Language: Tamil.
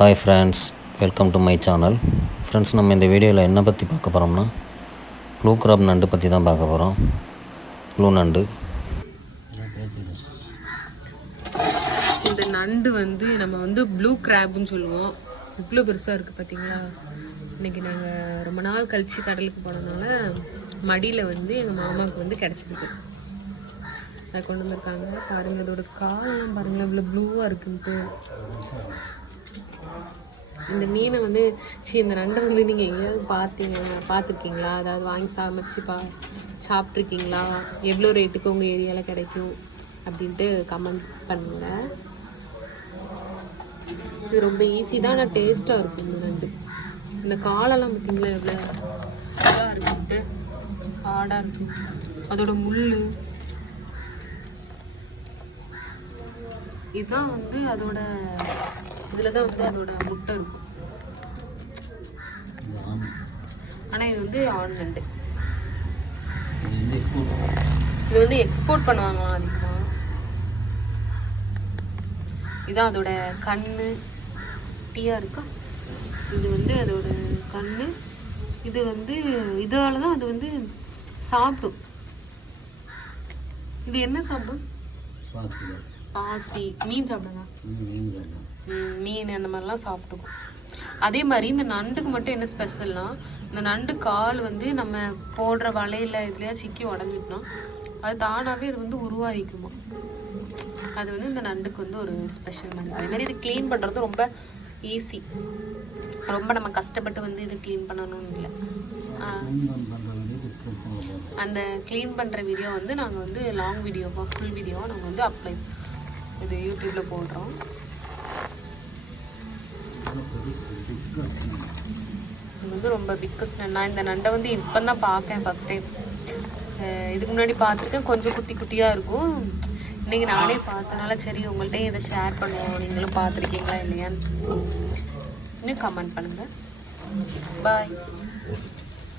Hi friends, welcome to my channel. Friends, நம்ம இந்த வீடியோவில் என்ன பற்றி பார்க்க போகிறோம்னா ப்ளூ கிராப் நண்டு பற்றி தான் பார்க்க போகிறோம். ப்ளூ நண்டு. இந்த நண்டு நம்ம ப்ளூ கிராப்னு சொல்லுவோம். இவ்வளோ பெருசாக இருக்குது பார்த்தீங்களா. இன்றைக்கி நாங்கள் ரொம்ப நாள் கழித்து கடலுக்கு போனதுனால மடியில் எங்கள் மாமாவுக்கு கிடச்சிருக்கு. அதை கொண்டு வந்திருக்காங்க. பாருங்கள், இதோட காலம் பாருங்களேன், இவ்வளோ ப்ளூவாக இருக்குன்ட்டு. இந்த மீனை இந்த நண்டை நீங்கள் எங்கேயாவது பார்த்துருக்கீங்களா? அதாவது வாங்கி சமைச்சு சாப்பிட்ருக்கீங்களா? எவ்வளோ ரேட்டுக்கு உங்கள் ஏரியாவில் கிடைக்கும் அப்படின்ட்டு கமெண்ட் பண்ணுங்கள். இது ரொம்ப ஈஸி தான், ஆனால் டேஸ்ட்டாக இருக்கும். இந்த நண்டு இந்த காலெல்லாம் பார்த்தீங்களா எவ்வளோ இதாக இருக்குன்ட்டு, ஹார்டாக இருக்கும். அதோட முள் இதுதான் அதோட இதில் தான் அதோட முட்டை இருக்கும். ஆனால் இது ஆண் நண்டு. இது எக்ஸ்போர்ட் பண்ணுவாங்களாம் அதிகமாக. இதுதான் அதோட கண்ணு டீயாக இருக்கா. இது அதோட கண்ணு. இது இதால தான் அது சாப்பிடும். இது என்ன சாப்பிடும்? பாசி. மீன் சாப்பிடுங்க. மீன் அந்த மாதிரிலாம் சாப்பிடும். அதே மாதிரி இந்த நண்டுக்கு மட்டும் என்ன ஸ்பெஷல்னா, இந்த நண்டு கால் நம்ம போடுற வலையில் இதுலையா சிக்கி உடஞ்சிட்டோம்னா அது தானாகவே அது உருவாகிக்குமா. அது இந்த நண்டுக்கு ஒரு ஸ்பெஷல் மாதிரி. அதே மாதிரி இது க்ளீன் பண்ணுறது ரொம்ப ஈஸி. ரொம்ப நம்ம கஷ்டப்பட்டு இது க்ளீன் பண்ணணும்னு இல்லை. அந்த க்ளீன் பண்ணுற வீடியோ நாங்கள் லாங் வீடியோவாக ஃபுல் வீடியோவாக நாங்கள் அப்ளை இது யூடியூப்பில் போடுறோம். இது ரொம்ப பிக்கஸ்ட். நான் இந்த நண்டை இப்போ தான் பார்க்கேன் ஃபஸ்ட் டைம். இதுக்கு முன்னாடி பார்த்துருக்கேன், கொஞ்சம் குட்டி குட்டியாக இருக்கும். இன்றைக்கி நானே பார்த்தனால சரி உங்கள்கிட்ட இதை ஷேர் பண்ணுவோம். நீங்களும் பார்த்துருக்கீங்களா இல்லையான்னு இன்னும் கமெண்ட் பண்ணுங்கள். பாய்.